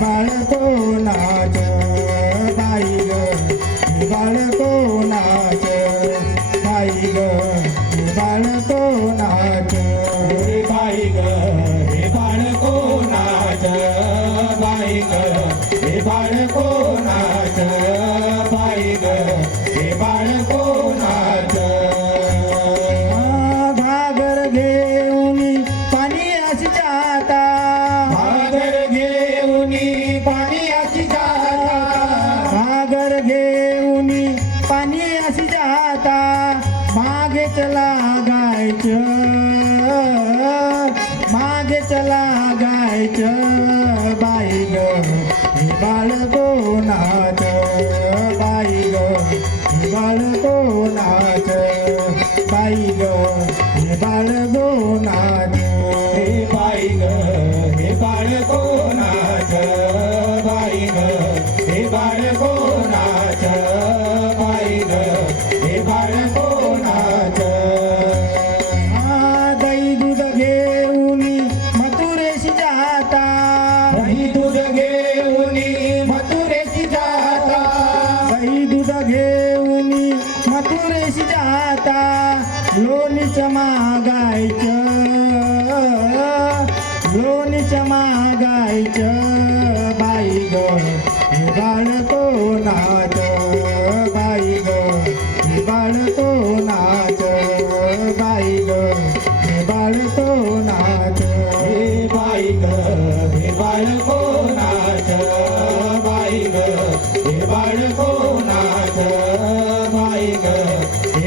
बाळ कोणाच बाई ग हे बाळ कोणाच बाई ग हे बाळ कोणाच हे बाई ग हे बाळ कोणाच बाई ग हे बाळ कोणाच बाई ग बाळ कोणाच घागर घेऊन पाणी अशी जाता जाता मागे चला गायचं मागे चला गायचं बाई ग हे बाळ कोणाच? बाई ग हे बाळ कोणाच? बाई ग हे बाळ कोणाच? मथुरेशी जाता लोणीचं मागायचं लोणीचं मागायचं बाई ग तो नाच बाई ग हे नाच बाई ग हे नाच हे बाई ग हे बाळ बाई ग हे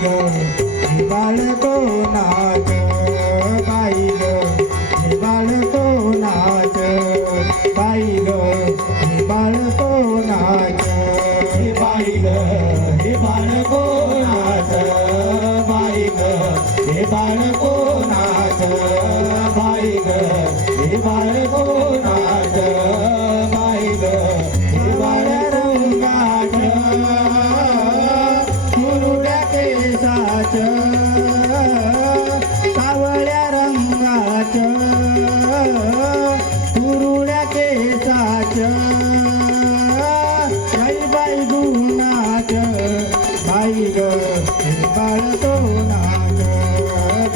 बाई नाच हे बाळ कोणाच बाई ग हे बाळ कोणाच हे बाळतो नाग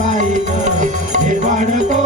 बाई हे बाळतो